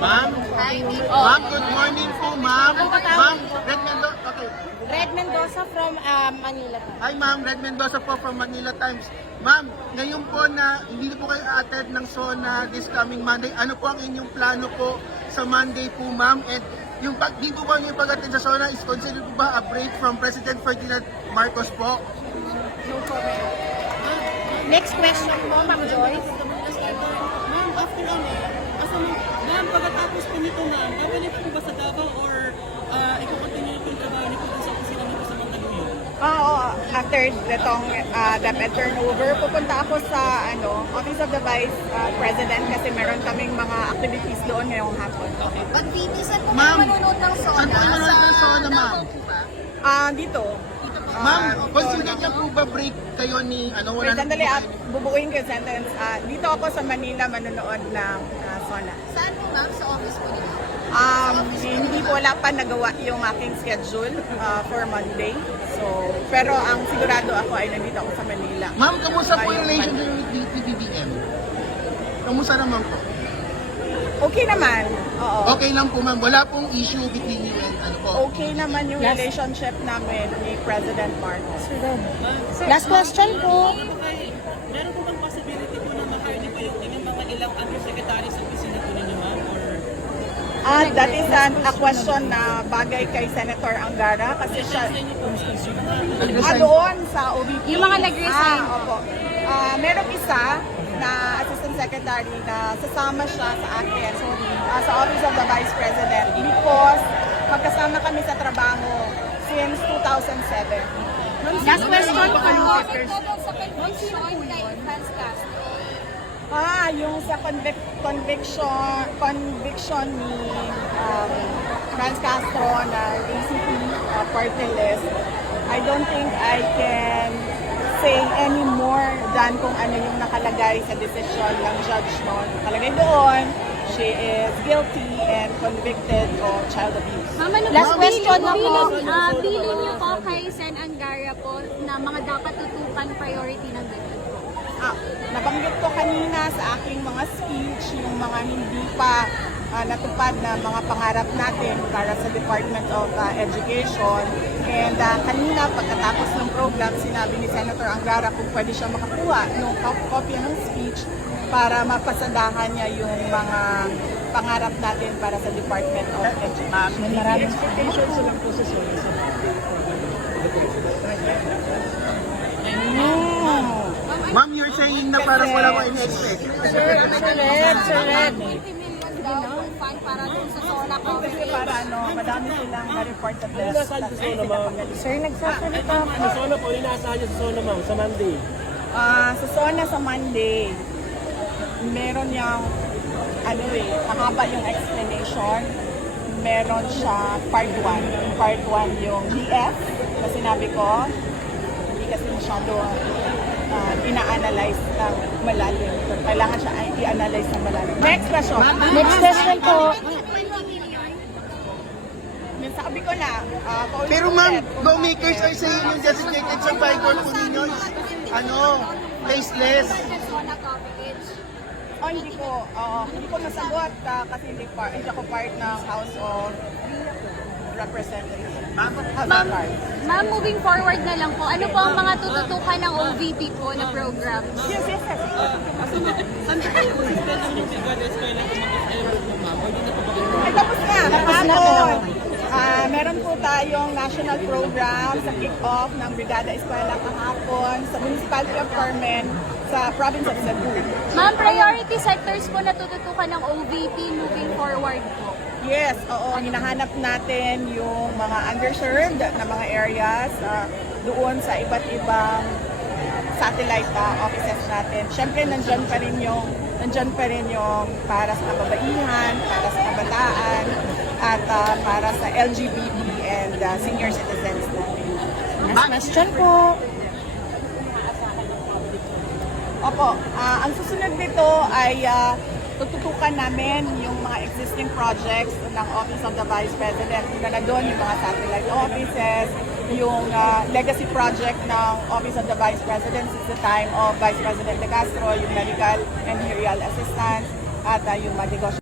Ma'am? Ma'am, good morning po, ma'am. Ma'am, Red Mendoza, okay. Red Mendoza from Manila. Hi ma'am, Red Mendoza po from Manila Times. Ma'am, ngayon po na hindi po kayo attend ng SONA this coming Monday, ano po ang inyong plano po sa Monday po ma'am? And yung di po ba yung pag-attend sa SONA is considered po ba a break from President Ferdinand Marcos po? No problem. Next question po, Ma'am Joyce. Ma'am, after ma'am, pagkatapos po nito ma'am, babalik po ba sa Davao or iko-continue po yung trabaho niyo po sa opisina niyo po sa Mandaluyong? Oo, after itong DepEd turnover, pupunta ako sa Office of the Vice President kasi meron kaming mga activities doon ngayong hapon. But VP, saan po Ma'am, kayo manonood ng SONA? saan po kayo manonood ng SONA, ma'am? Davao po ba? Dito. Ma'am, consider niya po ba break kayo ni ano wala Wait, sandali at bubuuin ko yung sentence. Dito ako sa Manila manonood ng SONA. Saan po ma'am? Sa office po nila? Hindi po wala pa nagawa yung aking schedule for Monday. So, pero ang sigurado ako ay nandito ako sa Manila. Ma'am, kamusta po yung relationship with PBBM? Kamusta naman po? Okay naman. Oo. Okay lang po ma'am, wala pong issue between you and ano po? Okay naman yung relationship namin ni President Marcos. Last question po. Meron po bang possibility po na ma-hire niyo po yung inyong mga ilang undersecretary sa opisina po ninyo ma'am? Or That is a question na bagay kay Senator Angara kasi siya doon sa OVP. Yung mga nag-resign. Opo. Meron isa na Assistant Secretary na sasama siya sa akin sa Office of the Vice President because magkasama kami sa trabaho since 2007. Last question po. Yung sa conviction ni Franz Castro na ACT party list, I don't think I can say any more than kung ano yung nakalagay sa decision ng judge noon. Nakalagay doon, she is guilty and convicted of child abuse. Last question na po. Pili niyo po kay Sen Angara po na mga dapat tutukan priority ng DepEd po. Nabanggit ko kanina sa aking mga speech yung mga hindi pa natupad na mga pangarap natin para sa Department of Education. And kanina pagkatapos ng program, sinabi ni Senator Angara kung pwede siya makakuha ng kopya ng speech para mapasadahan niya yung mga pangarap natin para sa Department of Education. Maraming expectations lang po sa Ma'am, you're saying na parang wala ko in-expect. Sir Red. 80 million daw po fund para dun sa SONA Kasi coverage. para madami silang na-report sa desk. Sir, nagsasalita po. sa SONA po, inaasahan niyo sa SONA ma'am, sa Monday? Sa SONA sa Monday, meron niyang, mahaba yung explanation. Meron siya part 1. Part 1 yung DF, na sinabi ko, hindi kasi masyado ina-analyze ng malalim. Kailangan siya i-analyze ng malalim. Next question. Next question po. Sabi ko na, Pero ma'am, lawmakers are saying yung designated survivor po ninyo is, faceless. SONA coverage. Hindi ko nasagot kasi hindi ako part ng House of Representatives. Ma'am, moving forward na lang po, ano po ang mga tututukan ng OVP po na program? Yes. Saan po kayo consistent ng yung Brigada Eskwela kung mag-aero po ma'am? O hindi na po ba? Ay, tapos na. Kahapon. Meron po tayong national program sa kick-off ng Brigada Eskwela kahapon sa Municipality of Carmen sa province of Cebu. Ma'am, priority sectors po na tututukan ng OVP moving forward po. Yes, oo. Hinahanap natin yung mga underserved na mga areas doon sa iba't ibang satellite offices natin. Siyempre, nandyan pa rin yung para sa kababaihan, para sa kabataan, at para sa LGBT and senior citizens natin. Last question po. Opo, ang susunod nito ay tututukan namin yung mga existing projects ng Office of the Vice President. Na doon yung mga satellite offices, yung legacy project ng Office of the Vice President since the time of Vice President De Castro, yung medical and burial assistance, at yung mga negosyo.